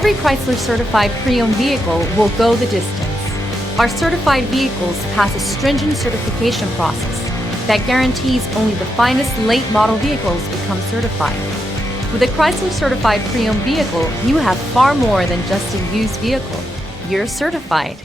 Every Chrysler certified pre-owned vehicle will go the distance. Our certified vehicles pass a stringent certification process that guarantees only the finest late model vehicles become certified. With a Chrysler certified pre-owned vehicle, you have far more than just a used vehicle. You're certified.